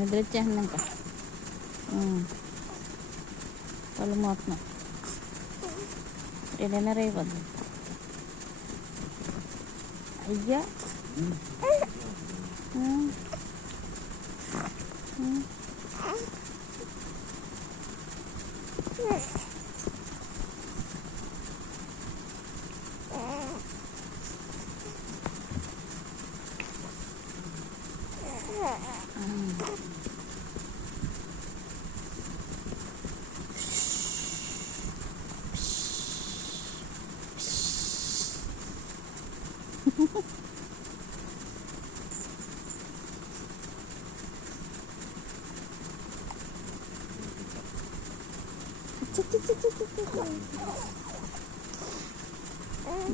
నిద్ర వచ్చేస్తుంది ఇంకా. కళ్ళు మోతున్నాం. 2:30 అయిపోద్ది. అయ్యా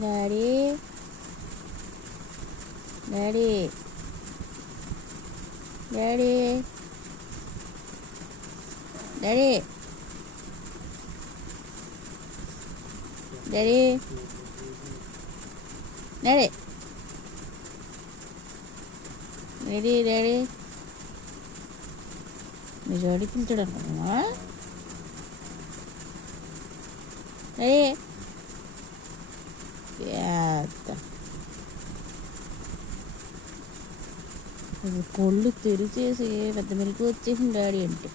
daddy daddy daddy daddy daddy daddy daddy daddy మీ డాడీ పిలిచాడు అనుకున్నా. డాడీ కొళ్ళు తెరిచేసి పెద్ద మెలకు వచ్చేసింది డాడీ అంటే.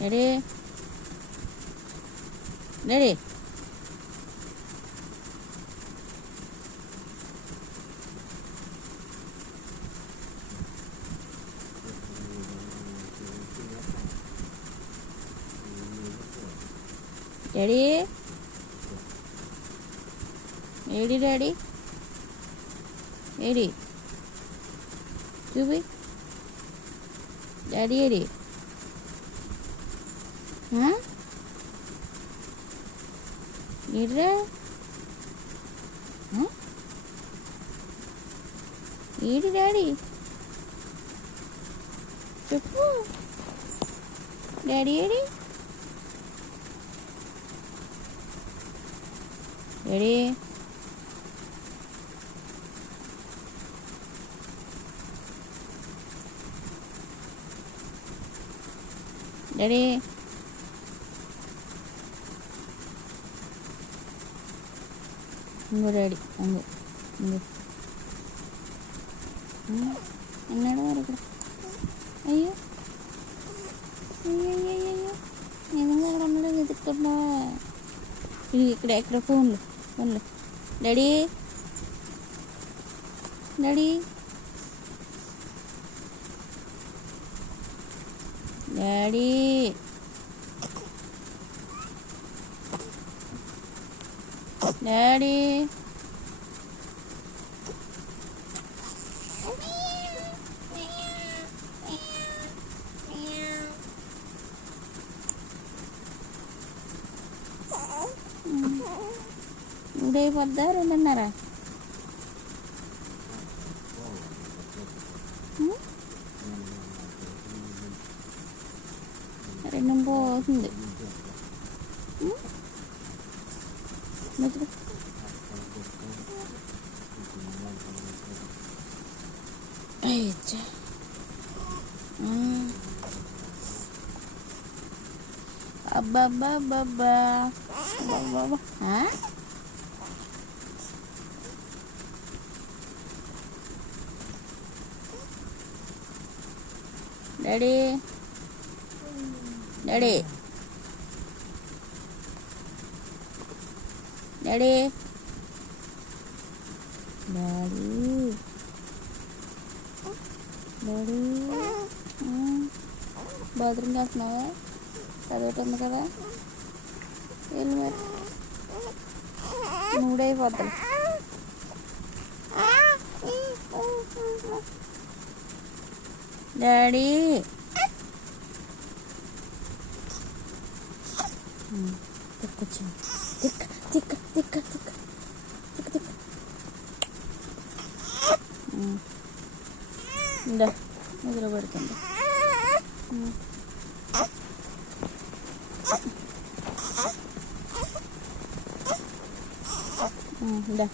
Daddy daddy daddy AD daddy AD చూపి డాడీ ఏడి ఏడ్రా ఏడి డాడీ చెప్పు డాడీ ఏడి డాడీ డాడీ ఇంకో డాడీ ఇంకో ఇంకో అన్నాడు వారు ఇక్కడ. అయ్యో అయ్యో అయ్యో అయ్యో నిజంగా అక్కడ ఉన్నాడు వెతుక్కుండా. ఇక్కడ ఎక్కడ ఫోన్లు ఫోన్లు డాడీ డాడీ డాడీ డాడీ ఇప్పుడైపోద్దా 2:30? 2 అవుతుంది. అబ్బా అబ్బా అబ్బా అబ్బా daddy daddy daddy daddy daddy బాత్రూమ్కి వెళ్తున్నావా? చదివేటి ఉంది కదా, వెళ్ళి మరి 3 అయిపోద్ది. డాడీ తిక్కొచ్చి తిక్క తిక్క తిక్క తిక్క తిక్క తిక్క ఇందా నిద్ర పడుతుంది. ఇందా